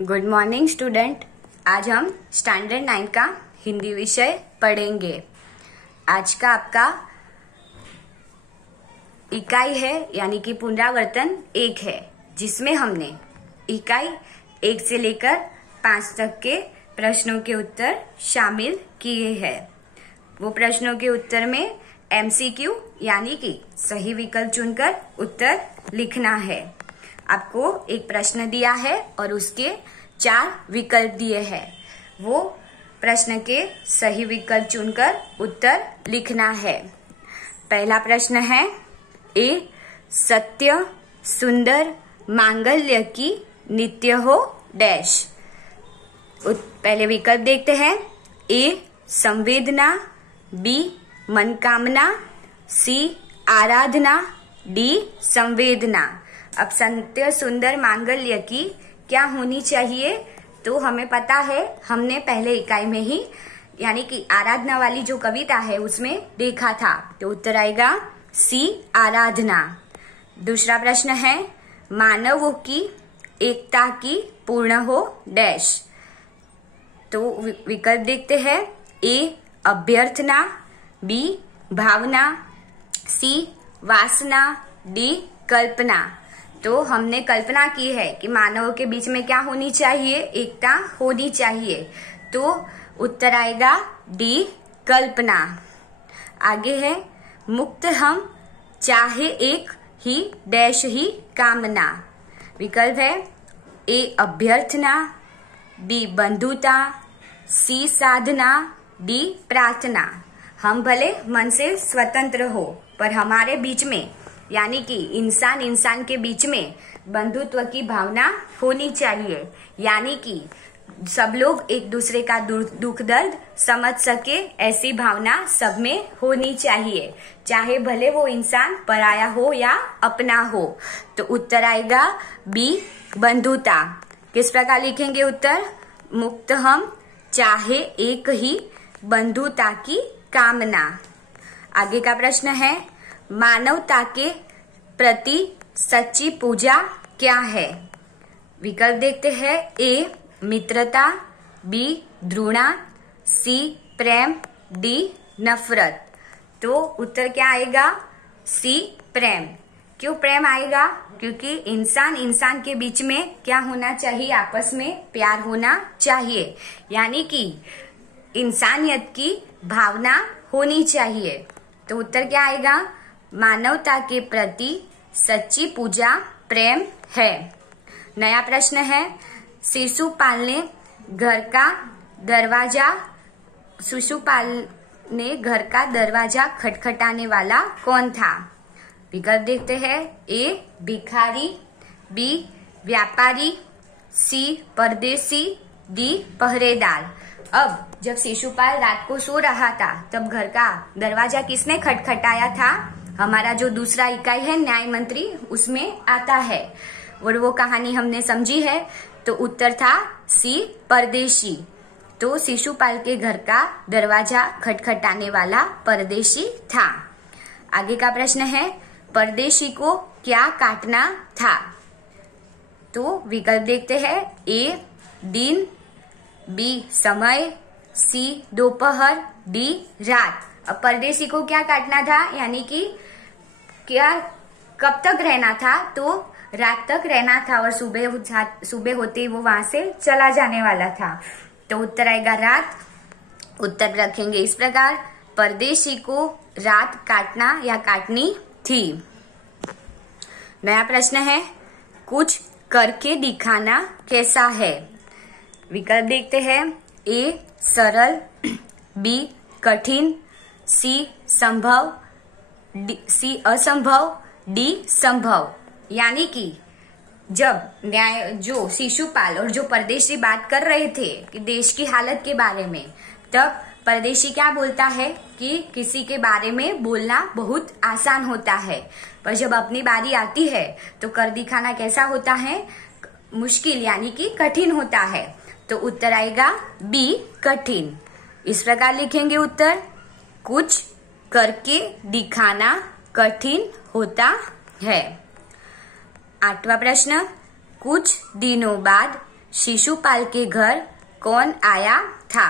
Good morning student. आज हम standard 9 का हिंदी विषय पढ़ेंगे। आज का आपका इकाई है यानी कि पुनरावर्तन 1 है, जिसमें हमने इकाई 1 से लेकर 5 तक के प्रश्नों के उत्तर शामिल किए हैं। वो प्रश्नों के उत्तर में MCQ यानी कि सही विकल्प चुनकर उत्तर लिखना है। आपको एक प्रश्न दिया है और उसके 4 विकल्प दिए हैं। वो प्रश्न के सही विकल्प चुनकर उत्तर लिखना है। पहला प्रश्न है, ए सत्य सुंदर मांगल्य की नित्य हो डैश। पहले विकल्प देखते हैं। ए संवेदना, बी मनकामना, सी आराधना, डी संवेदना। अब सत्य सुंदर मांगल्य की क्या होनी चाहिए, तो हमें पता है, हमने पहले इकाई में ही यानी कि आराधना वाली जो कविता है उसमें देखा था, तो उत्तर आएगा सी आराधना। दूसरा प्रश्न है, मानवों की एकता की पूर्ण हो डैश। तो विकल्प देखते हैं। ए अभ्यर्थना, बी भावना, सी वासना, डी कल्पना। तो हमने कल्पना की है कि मानवों के बीच में क्या होनी चाहिए, एकता होनी चाहिए, तो उत्तर आएगा डी कल्पना। आगे है, मुक्त हम चाहे एक ही डैश ही कामना। विकल्प है ए अभ्यर्थना, बी बंधुता, सी साधना, डी प्रार्थना। हम भले मन से स्वतंत्र हो, पर हमारे बीच में यानी कि इंसान के बीच में बंधुत्व की भावना होनी चाहिए, यानी कि सब लोग एक दूसरे का दुख दर्द समझ सके, ऐसी भावना सब में होनी चाहिए, चाहे भले वो इंसान पराया हो या अपना हो। तो उत्तर आएगा बी बंधुता। किस प्रकार लिखेंगे उत्तर? मुक्त हम चाहे एक ही बंधुता की कामना। आगे का प्रश्न है, मानवता के प्रति सच्ची पूजा क्या है। विकल्प देखते हैं। ए मित्रता, बी द्रुणा, सी प्रेम, डी नफरत। तो उत्तर क्या आएगा? सी प्रेम। क्यों प्रेम आएगा? क्योंकि इंसान के बीच में क्या होना चाहिए, आपस में प्यार होना चाहिए, यानी कि इंसानियत की भावना होनी चाहिए। तो उत्तर क्या आएगा? मानवता के प्रति सच्ची पूजा प्रेम है। नया प्रश्न है, शिशुपाल ने घर का दरवाजा खटखटाने वाला कौन था। विकल्प देखते हैं। ए भिखारी, बी व्यापारी, सी परदेसी, डी पहरेदार। अब जब शिशुपाल रात को सो रहा था, तब घर का दरवाजा किसने खटखटाया था? हमारा जो दूसरा इकाई है न्याय मंत्री, उसमें आता है और वो कहानी हमने समझी है। तो उत्तर था सी परदेशी। तो शिशुपाल के घर का दरवाजा खटखटाने वाला परदेशी था। आगे का प्रश्न है, परदेशी को क्या काटना था। तो विकल्प देखते हैं। ए दिन, बी समय, सी दोपहर, डी रात। अब परदेशी को क्या काटना था, यानी कि क्या कब तक रहना था, तो रात तक रहना था और सुबह होते ही वो वहां से चला जाने वाला था। तो उत्तर आएगा रात। उत्तर रखेंगे इस प्रकार, परदेशी को रात काटना या काटनी थी। नया प्रश्न है, कुछ करके दिखाना कैसा है। विकल्प देखते हैं। ए सरल, बी कठिन, सी संभव, सी असंभव, डी संभव। यानी कि जब जो शिशुपाल और जो परदेशी बात कर रहे थे कि देश की हालत के बारे में, तब परदेशी क्या बोलता है कि किसी के बारे में बोलना बहुत आसान होता है, पर जब अपनी बारी आती है तो कर दिखाना कैसा होता है, मुश्किल यानी कि कठिन होता है। तो उत्तर आएगा बी कठिन। इस प्रकार लिखेंगे उत्तर, कुछ करके दिखाना कठिन होता है। 8वां प्रश्न, कुछ दिनों बाद शिशुपाल के घर कौन आया था?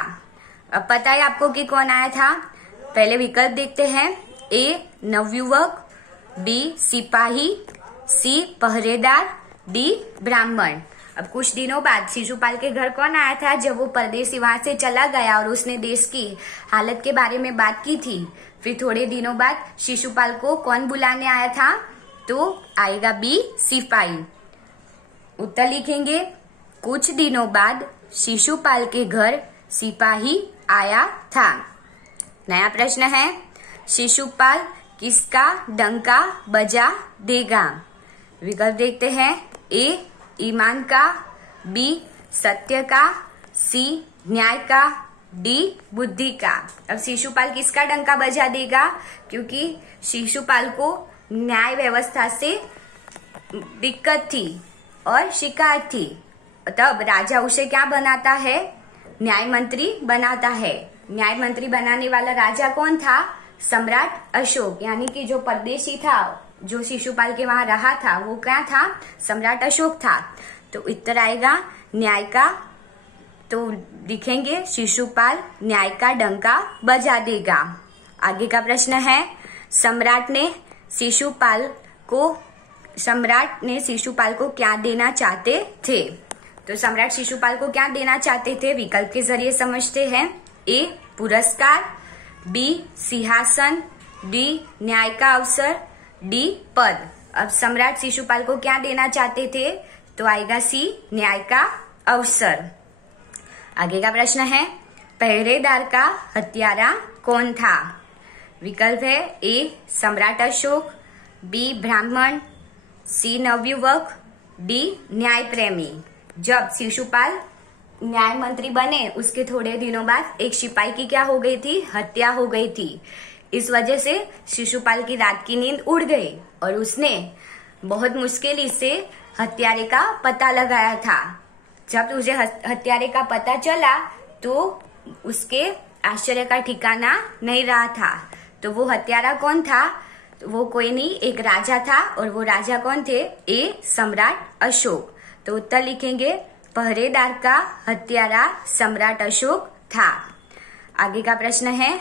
अब पता है आपको कि कौन आया था। पहले विकल्प देखते हैं। ए नवयुवक, बी सिपाही, सी पहरेदार, डी ब्राह्मण। अब कुछ दिनों बाद शिशुपाल के घर कौन आया था? जब वो परदेसी वहां से चला गया और उसने देश की हालत के बारे में बात की थी, फिर थोड़े दिनों बाद शिशुपाल को कौन बुलाने आया था? तो आएगा बी सिपाही। उत्तर लिखेंगे। कुछ दिनों बाद शिशुपाल के घर सिपाही आया था। नया प्रश्न है, शिशुपाल किसका डंका बजा देगा? विकल्प देखते हैं। ए ईमान का, बी सत्य का, सी न्याय का, डी बुद्धि का। अब शिशुपाल किसका डंका बजा देगा? क्योंकि शिशुपाल को न्याय व्यवस्था से दिक्कत थी और शिकायत थी, तब राजा उसे क्या बनाता है? न्याय मंत्री बनाता है। न्याय मंत्री बनाने वाला राजा कौन था? सम्राट अशोक, यानी कि जो परदेशी था, जो शिशुपाल के वहां रहा था, वो क्या था? सम्राट अशोक था। तो उत्तर आएगा न्याय का। तो लिखेंगे शिशुपाल न्याय का डंका बजा देगा। आगे का प्रश्न है, सम्राट ने शिशुपाल को क्या देना चाहते थे? तो सम्राट शिशुपाल को क्या देना चाहते थे? विकल्प के जरिए समझते हैं। ए पुरस्कार, बी सिंहासन, डी न्याय का अवसर, डी पद। अब सम्राट शिशुपाल को क्या देना चाहते थे? तो आएगा सी न्याय का अवसर। आगे का प्रश्न है, पहरेदार का हत्यारा कौन था? विकल्प है। ए सम्राट अशोक, बी ब्राह्मण, सी नवयुवक, डी न्याय प्रेमी। जब शिशुपाल न्याय मंत्री बने उसके थोड़े दिनों बाद एक सिपाही की क्या हो गई थी? हत्या हो गई थी। इस वजह से शिशुपाल की रात की नींद उड़ गई और उसने बहुत मुश्किल से हत्यारे का पता लगाया था। जब उसे हत्यारे का पता चला तो उसके आश्चर्य का ठिकाना नहीं रहा था। तो वो हत्यारा कौन था? वो कोई नहीं, एक राजा था। और वो राजा कौन थे? ए सम्राट अशोक। तो उत्तर लिखेंगे, पहरेदार का हत्यारा सम्राट अशोक था। आगे का प्रश्न है,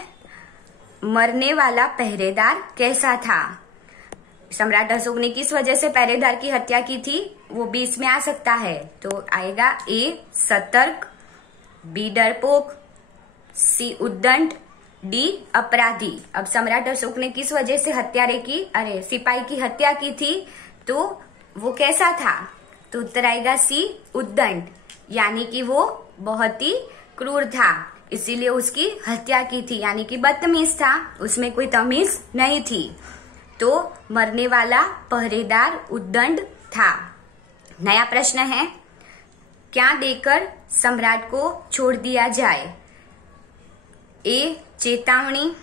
मरने वाला पहरेदार कैसा था? सम्राट अशोक ने किस वजह से पहरेदार की हत्या की थी? वो भी इसमें आ सकता है। तो आएगा ए सतर्क, बी डरपोक, सी उद्दंड, डी अपराधी। अब सम्राट अशोक ने किस वजह से सिपाही की हत्या की थी? तो वो कैसा था? तो उत्तर आएगा सी उद्दंड, यानी कि वो बहुत ही क्रूर था, इसीलिए उसकी हत्या की थी। यानी कि बदतमीज था, उसमें कोई तमीज नहीं थी। तो मरने वाला पहरेदार उद्दंड था। नया प्रश्न है, क्या देकर सम्राट को छोड़ दिया जाए? ए चेतावनी,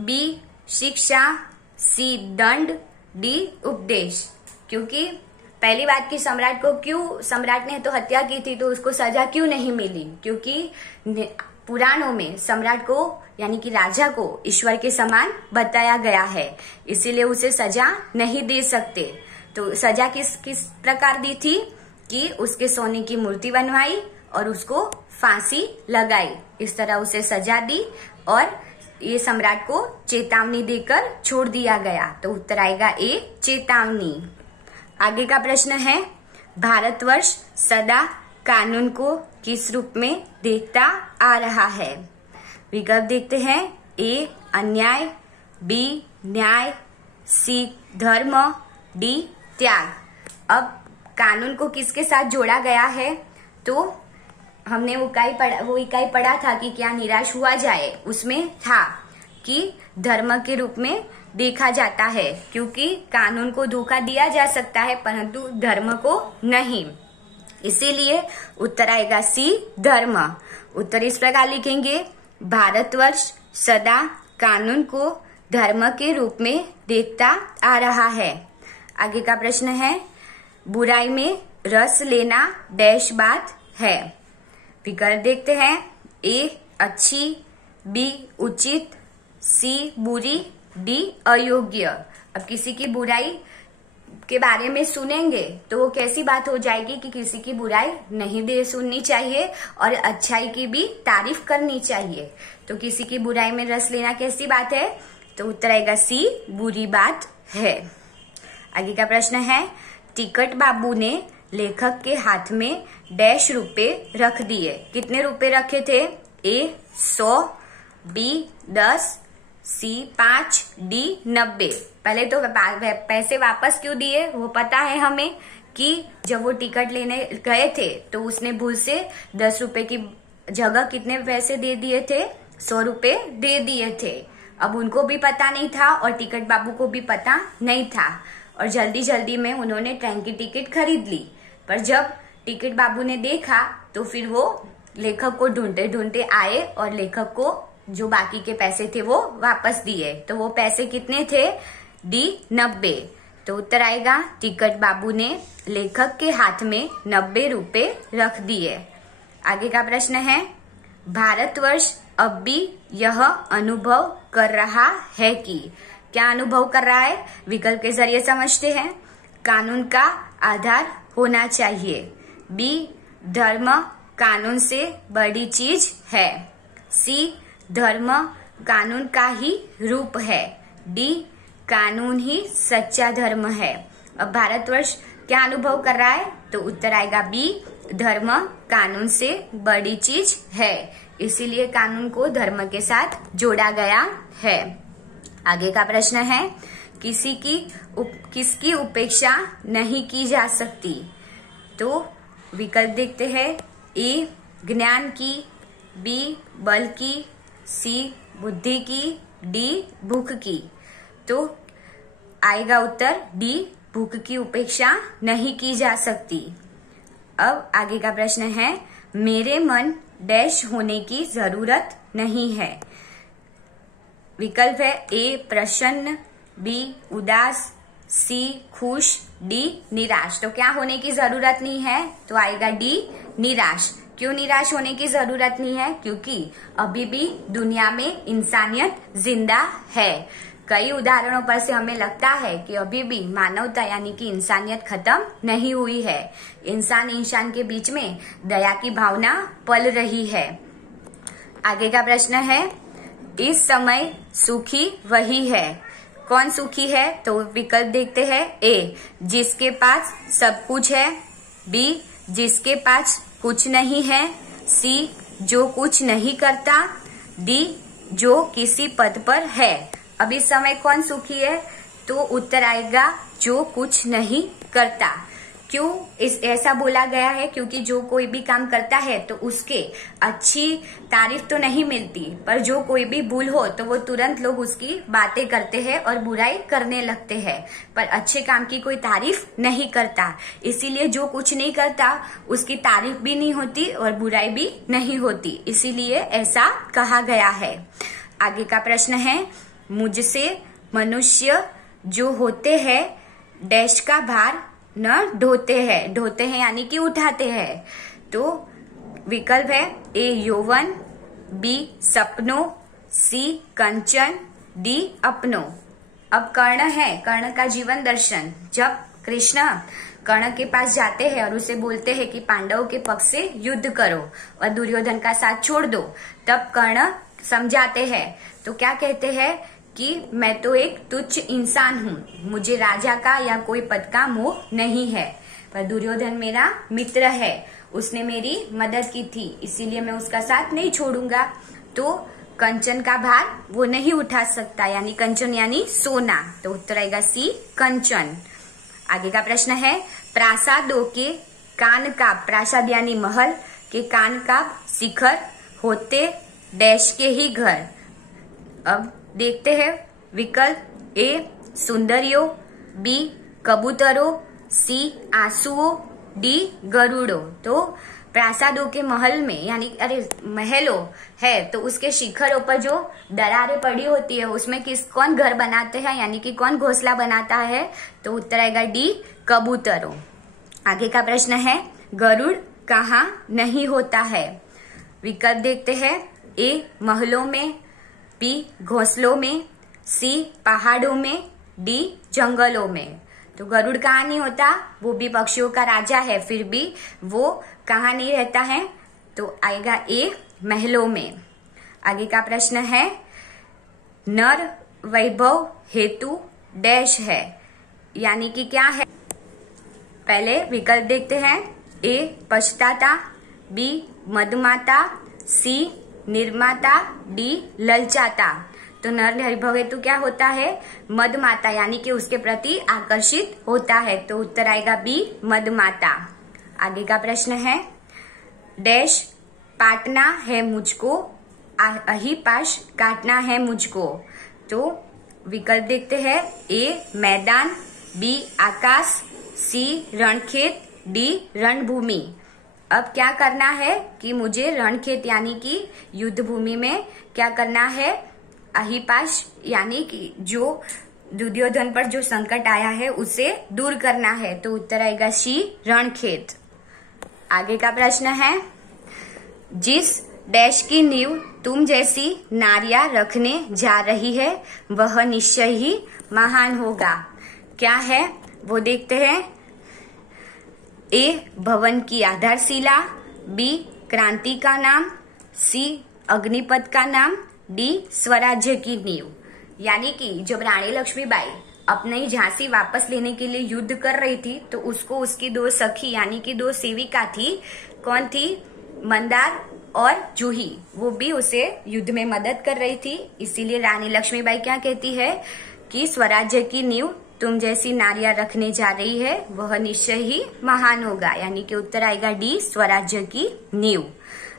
बी शिक्षा, सी दंड, डी उपदेश। क्योंकि पहली बात कि सम्राट ने तो हत्या की थी, तो उसको सजा क्यों नहीं मिली? क्योंकि पुराणों में सम्राट को यानी कि राजा को ईश्वर के समान बताया गया है, इसीलिए उसे सजा नहीं दे सकते। तो सजा किस प्रकार दी थी कि उसके सोने की मूर्ति बनवाई और उसको फांसी लगाई। इस तरह उसे सजा दी और ये सम्राट को चेतावनी देकर छोड़ दिया गया। तो उत्तर आएगा ए चेतावनी। आगे का प्रश्न है, भारतवर्ष सदा कानून को किस रूप में देखता आ रहा है? विकल्प देखते हैं। ए अन्याय, बी न्याय, सी धर्म, डी त्याग। अब कानून को किसके साथ जोड़ा गया है? तो हमने वो इकाई पढ़ा था कि क्या निराश हुआ जाए। उसमें था कि धर्म के रूप में देखा जाता है, क्योंकि कानून को धोखा दिया जा सकता है परंतु धर्म को नहीं। इसीलिए उत्तर आएगा सी धर्म। उत्तर इस प्रकार लिखेंगे, भारतवर्ष सदा कानून को धर्म के रूप में देखता आ रहा है। आगे का प्रश्न है, बुराई में रस लेना डैश बात है। विकल्प देखते हैं। ए अच्छी, बी उचित, सी बुरी, डी अयोग्य। अब किसी की बुराई के बारे में सुनेंगे तो वो कैसी बात हो जाएगी कि किसी की बुराई नहीं दे सुननी चाहिए और अच्छाई की भी तारीफ करनी चाहिए। तो किसी की बुराई में रस लेना कैसी बात है? तो उत्तर आएगा सी, बुरी बात है। आगे का प्रश्न है, टिकट बाबू ने लेखक के हाथ में डैश रुपए रख दिए। कितने रुपए रखे थे? ए 100, बी 10, सी 5, डी 90। पहले तो पैसे वापस क्यों दिए वो पता है हमें कि जब वो टिकट लेने गए थे तो उसने भूल से 10 रुपए की जगह कितने पैसे दे दिए थे? 100 रुपए दे दिए थे। अब उनको भी पता नहीं था और टिकट बाबू को भी पता नहीं था और जल्दी जल्दी में उन्होंने ट्रेन की टिकट खरीद ली। पर जब टिकट बाबू ने देखा तो फिर वो लेखक को ढूंढते ढूंढते आए और लेखक को जो बाकी के पैसे थे वो वापस दिए। तो वो पैसे कितने थे? डी 90। तो उत्तर आएगा, टिकट बाबू ने लेखक के हाथ में 90 रुपए रख दिए। आगे का प्रश्न है, भारतवर्ष अब भी यह अनुभव कर रहा है कि, क्या अनुभव कर रहा है? विकल्प के जरिए समझते हैं। कानून का आधार होना चाहिए। बी, धर्म कानून से बड़ी चीज है। सी, धर्म कानून का ही रूप है। डी, कानून ही सच्चा धर्म है। अब भारतवर्ष क्या अनुभव कर रहा है? तो उत्तर आएगा बी, धर्म कानून से बड़ी चीज है। इसीलिए कानून को धर्म के साथ जोड़ा गया है। आगे का प्रश्न है, किसकी उपेक्षा नहीं की जा सकती? तो विकल्प देखते हैं। ए, ज्ञान की, बी, बल की, सी, बुद्धि की, डी, भूख की। तो आएगा उत्तर डी, भूख की उपेक्षा नहीं की जा सकती। अब आगे का प्रश्न है, मेरे मन डैश होने की जरूरत नहीं है। विकल्प है ए, प्रसन्न, बी, उदास, सी, खुश, डी, निराश। तो क्या होने की जरूरत नहीं है? तो आएगा डी, निराश। क्यों निराश होने की जरूरत नहीं है? क्योंकि अभी भी दुनिया में इंसानियत जिंदा है। कई उदाहरणों पर से हमें लगता है कि अभी भी मानवता यानी कि इंसानियत खत्म नहीं हुई है। इंसान के बीच में दया की भावना पल रही है। आगे का प्रश्न है, इस समय सुखी वही है। कौन सुखी है? तो विकल्प देखते हैं। ए, जिसके पास सब कुछ है। बी, जिसके पास कुछ नहीं है। सी, जो कुछ नहीं करता। डी, जो किसी पद पर है। अब इस समय कौन सुखी है? तो उत्तर आएगा जो कुछ नहीं करता। क्यों ऐसा बोला गया है? क्योंकि जो कोई भी काम करता है तो उसके अच्छी तारीफ तो नहीं मिलती, पर जो कोई भी भूल हो तो वो तुरंत लोग उसकी बातें करते हैं और बुराई करने लगते हैं, पर अच्छे काम की कोई तारीफ नहीं करता। इसीलिए जो कुछ नहीं करता उसकी तारीफ भी नहीं होती और बुराई भी नहीं होती, इसीलिए ऐसा कहा गया है। आगे का प्रश्न है, मुझसे मनुष्य जो होते हैं डैश का भार न ढोते हैं। ढोते हैं यानी कि उठाते हैं। तो विकल्प है ए, यौवन, बी, सपनों, सी, कंचन, डी, अपनों। अब कर्ण है, कर्ण का जीवन दर्शन। जब कृष्ण कर्ण के पास जाते हैं और उसे बोलते हैं कि पांडवों के पक्ष से युद्ध करो और दुर्योधन का साथ छोड़ दो, तब कर्ण समझाते हैं। तो क्या कहते हैं कि मैं तो एक तुच्छ इंसान हूँ, मुझे राजा का या कोई पद का मोह नहीं है, पर दुर्योधन मेरा मित्र है, उसने मेरी मदद की थी, इसीलिए मैं उसका साथ नहीं छोड़ूंगा। तो कंचन का भार वो नहीं उठा सकता, यानी कंचन यानी सोना। तो उत्तर आएगा सी, कंचन। आगे का प्रश्न है, प्रासादों के कान का, प्रासाद यानी महल के कान का शिखर होते डैश के ही घर। अब देखते हैं विकल्प। ए, सुंदरियों, बी, कबूतरों, सी, आंसुओं, डी, गरुड़ों। तो प्रासादों के महल में यानी महलों है तो उसके शिखरों पर जो दरारें पड़ी होती है उसमें कौन घर बनाते हैं, यानी कि कौन घोंसला बनाता है? तो उत्तर आएगा डी, कबूतरों। आगे का प्रश्न है, गरुड़ कहाँ नहीं होता है? विकल्प देखते हैं। ए, महलों में, बी, घोंसलों में, सी, पहाड़ों में, डी, जंगलों में। तो गरुड़ कहाँ नहीं होता, वो भी पक्षियों का राजा है, फिर भी वो कहाँ नहीं रहता है, तो आएगा ए, महलों में। आगे का प्रश्न है, नर वैभव हेतु डैश है, यानी कि क्या है। पहले विकल्प देखते हैं। ए पछताता, बी मदमाता, सी निर्माता, डी ललचाता। तो नर वैभव हेतु क्या होता है, मदमाता, यानी कि उसके प्रति आकर्षित होता है, तो उत्तर आएगा बी, मदमाता। आगे का प्रश्न है, डैश पाटना है मुझको, अही पाश काटना है मुझको। तो विकल्प देखते हैं। ए मैदान, बी आकाश, सी रणखेत, डी रणभूमि। अब क्या करना है कि मुझे रणखेत यानी कि युद्ध भूमि में क्या करना है, अहिपाश यानी कि जो दुर्योधन पर जो संकट आया है उसे दूर करना है, तो उत्तर आएगा सी, रणखेत। आगे का प्रश्न है, जिस डैश की नींव तुम जैसी नारियां रखने जा रही है वह निश्चय ही महान होगा। क्या है वो देखते हैं। ए भवन की आधारशिला, बी क्रांति का नाम, सी अग्निपथ का नाम, डी स्वराज्य की नींव। यानी कि जब रानी लक्ष्मीबाई अपनी झांसी वापस लेने के लिए युद्ध कर रही थी तो उसको उसकी दो सखी यानी कि दो सेविका थी, कौन थी, मंदार और जूही, वो भी उसे युद्ध में मदद कर रही थी। इसीलिए रानी लक्ष्मीबाई क्या कहती है कि स्वराज्य की नींव तुम जैसी नारियां रखने जा रही है वह निश्चय ही महान होगा, यानी कि उत्तर आएगा डी, स्वराज्य की नींव।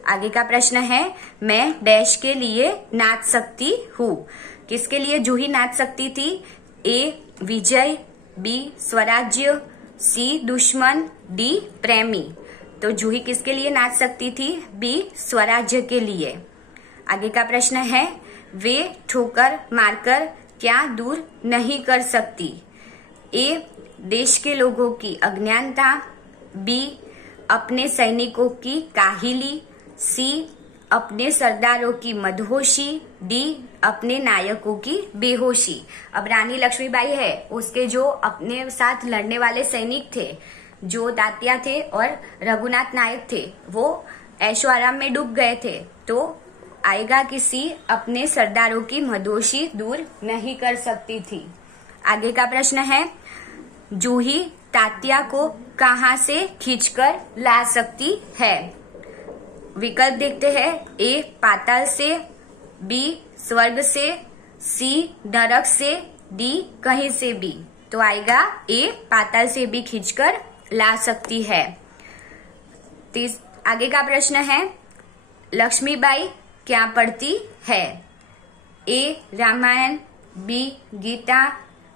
आगे का प्रश्न है, मैं डैश के लिए नाच सकती हूँ। किसके लिए जूही नाच सकती थी। ए विजय, बी स्वराज्य, सी दुश्मन, डी प्रेमी। तो जूही किसके लिए नाच सकती थी, बी स्वराज्य के लिए। आगे का प्रश्न है, वे ठोकर मारकर क्या दूर नहीं कर सकती। ए देश के लोगों की अज्ञानता, बी अपने सैनिकों की काहिली, सी अपने सरदारों की मदहोशी, डी अपने नायकों की बेहोशी। अब रानी लक्ष्मीबाई है, उसके जो अपने साथ लड़ने वाले सैनिक थे, जो तात्या थे और रघुनाथ नायक थे, वो ऐशो आराम में डूब गए थे, तो आएगा कि सी अपने सरदारों की मदहोशी दूर नहीं कर सकती थी। आगे का प्रश्न है, जूही तात्या को कहां से खींचकर ला सकती है। विकल्प देखते हैं। ए पाताल से, बी स्वर्ग से, सी नरक से, डी कहीं से भी। तो आएगा ए पाताल से भी खींचकर ला सकती है। आगे का प्रश्न है, लक्ष्मीबाई क्या पढ़ती है। ए रामायण, बी गीता,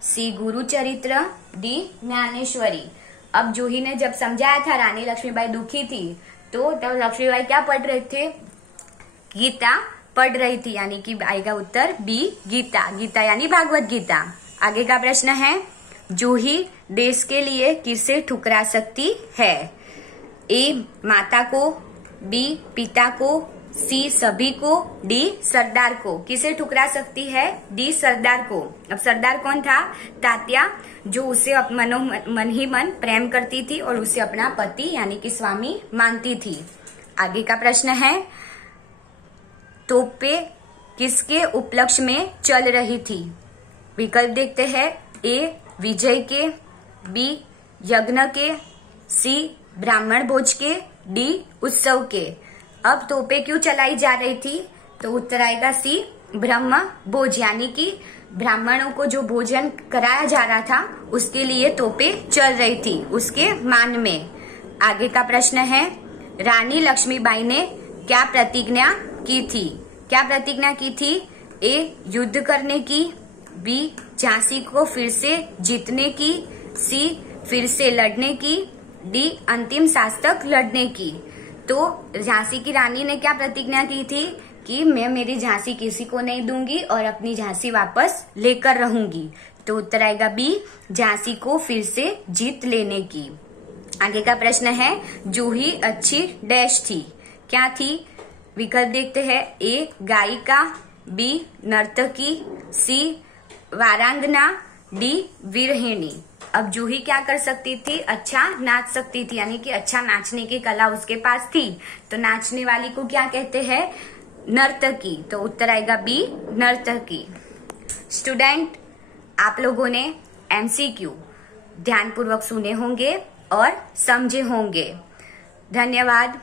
सी गुरुचरित्र, डी ज्ञानेश्वरी। अब जूही ने जब समझाया था रानी लक्ष्मीबाई दुखी थी, तो तब लक्ष्मीबाई क्या पढ़ रहे थे, गीता पढ़ रही थी, यानी कि आएगा उत्तर बी गीता। गीता यानी भागवत गीता। आगे का प्रश्न है, जूही देश के लिए किसे ठुकरा सकती है। ए माता को, बी पिता को, सी सभी को, डी सरदार को। किसे ठुकरा सकती है, डी सरदार को। अब सरदार कौन था, तात्या, जो उसे मन ही मन प्रेम करती थी और उसे अपना पति यानी कि स्वामी मानती थी। आगे का प्रश्न है, तोपें किसके उपलक्ष्य में चल रही थी। विकल्प देखते हैं। ए विजय के, बी यज्ञ के, सी ब्राह्मण भोज के, डी उत्सव के। अब तोपें क्यों चलाई जा रही थी, तो उत्तर आएगा सी ब्रह्म भोज, यानी कि ब्राह्मणों को जो भोजन कराया जा रहा था उसके लिए तोपें चल रही थी, उसके मान में। आगे का प्रश्न है, रानी लक्ष्मीबाई ने क्या प्रतिज्ञा की थी। क्या प्रतिज्ञा की थी। ए युद्ध करने की, बी झांसी को फिर से जीतने की, सी फिर से लड़ने की, डी अंतिम सांस तक लड़ने की। तो झांसी की रानी ने क्या प्रतिज्ञा की थी कि मैं मेरी झांसी किसी को नहीं दूंगी और अपनी झांसी वापस लेकर रहूंगी। तो उत्तर आएगा बी, झांसी को फिर से जीत लेने की। आगे का प्रश्न है, जूही अच्छी डैश थी। क्या थी। विकल्प देखते हैं। ए गायिका, बी नर्तकी, सी वारांगना, डी वीरहिणी। अब जूही क्या कर सकती थी, अच्छा नाच सकती थी, यानी कि अच्छा नाचने की कला उसके पास थी। तो नाचने वाली को क्या कहते हैं, नर्तकी। तो उत्तर आएगा बी, नर्तकी। स्टूडेंट, आप लोगों ने MCQ ध्यानपूर्वक सुने होंगे और समझे होंगे। धन्यवाद।